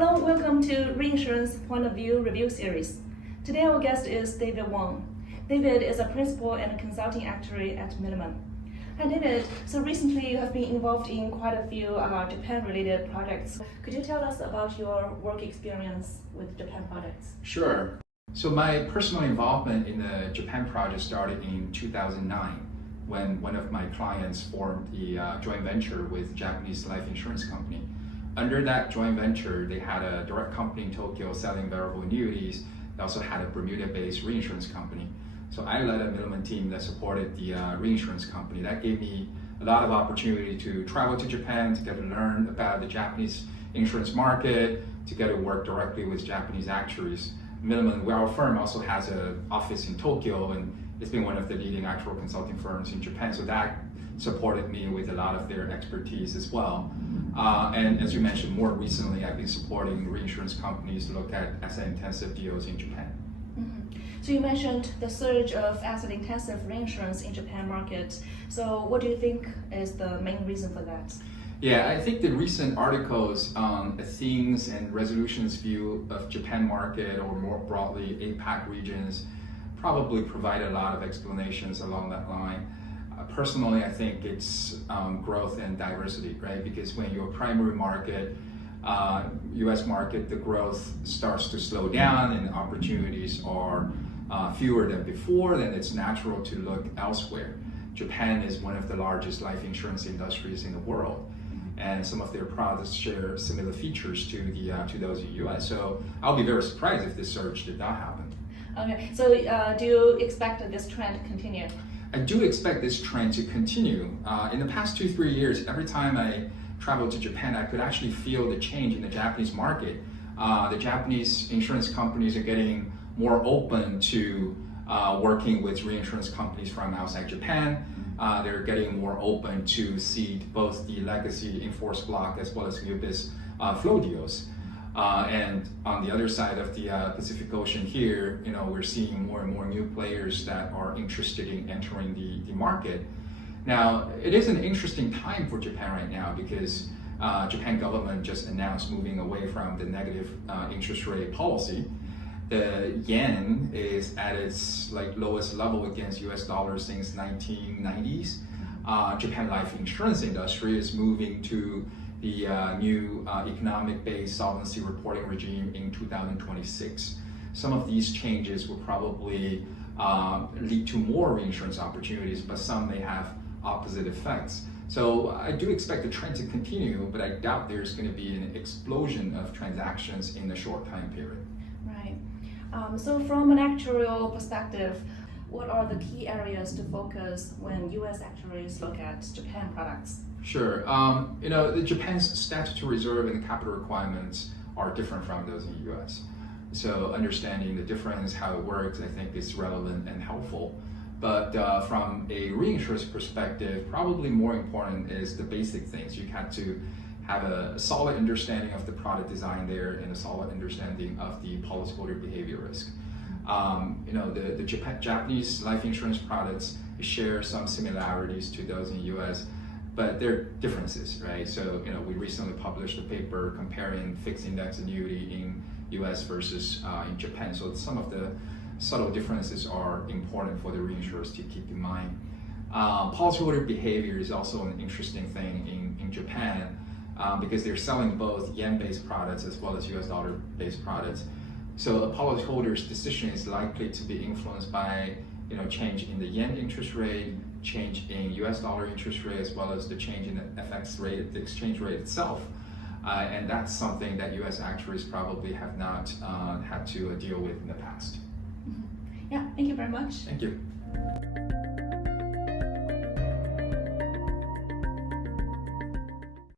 Hello, welcome to Reinsurance Point of View Review Series. Today our guest is David Wang. David is a principal and consulting actuary at Milliman. Hi David, so recently you have been involved in quite a few Japan-related projects. Could you tell us about your work experience with Japan projects? Sure. So my personal involvement in the Japan project started in 2009 when one of my clients formed a joint venture with a Japanese life insurance company. Under that joint venture, they had a direct company in Tokyo selling variable annuities. They also had a Bermuda-based reinsurance company. So I led a Milliman team that supported the reinsurance company. That gave me a lot of opportunity to travel to Japan, to get to learn about the Japanese insurance market, to get to work directly with Japanese actuaries. Milliman, our firm also has an office in Tokyo, and it's been one of the leading actuarial consulting firms in Japan. So that supported me with a lot of their expertise as well. And as you mentioned, more recently, I've been supporting reinsurance companies to look at asset-intensive deals in Japan. So you mentioned the surge of asset-intensive reinsurance in Japan market. So what do you think is the main reason for that? Yeah, I think the recent articles on Athene's and Resolution's view of Japan market, or more broadly APAC regions, probably provide a lot of explanations along that line. Personally, I think it's growth and diversity, right? Because when your primary market, US market, the growth starts to slow down and opportunities are fewer than before, then it's natural to look elsewhere. Japan is one of the largest life insurance industries in the world, and some of their products share similar features to those in US. So I'll be very surprised if this surge did not happen. Okay, so do you expect this trend to continue? I do expect this trend to continue. In the past 2-3 years, every time I traveled to Japan, I could actually feel the change in the Japanese market. The Japanese insurance companies are getting more open to working with reinsurance companies from outside Japan. They're getting more open to cede both the legacy in-force block as well as new biz flow deals. And on the other side of the Pacific Ocean here, we're seeing more and more new players that are interested in entering the market. Now, it is an interesting time for Japan right now because Japan government just announced moving away from the negative interest rate policy. The yen is at its lowest level against US dollars since 1990s. Japan life insurance industry is moving to the new economic-based solvency reporting regime in 2026. Some of these changes will probably lead to more reinsurance opportunities, but some may have opposite effects. So I do expect the trend to continue, but I doubt there's going to be an explosion of transactions in the short time period. Right. So from an actuarial perspective, what are the key areas to focus when US actuaries look at Japan products? Sure. The Japan's statutory reserve and the capital requirements are different from those in the US. So understanding the difference, how it works, I think is relevant and helpful. But from a reinsurance perspective, probably more important is the basic things. You have to have a solid understanding of the product design there and a solid understanding of the policyholder behavior risk. The Japanese life insurance products share some similarities to those in the US, but there are differences, right? So, we recently published a paper comparing fixed index annuity in US versus in Japan. So some of the subtle differences are important for the reinsurers to keep in mind. Policyholder behavior is also an interesting thing in Japan because they're selling both yen-based products as well as US dollar-based products. So a policyholder's decision is likely to be influenced by change in the yen interest rate, change in US dollar interest rate, as well as the change in the FX rate, the exchange rate itself. And that's something that US actuaries probably have not had to deal with in the past. Yeah, thank you very much. Thank you.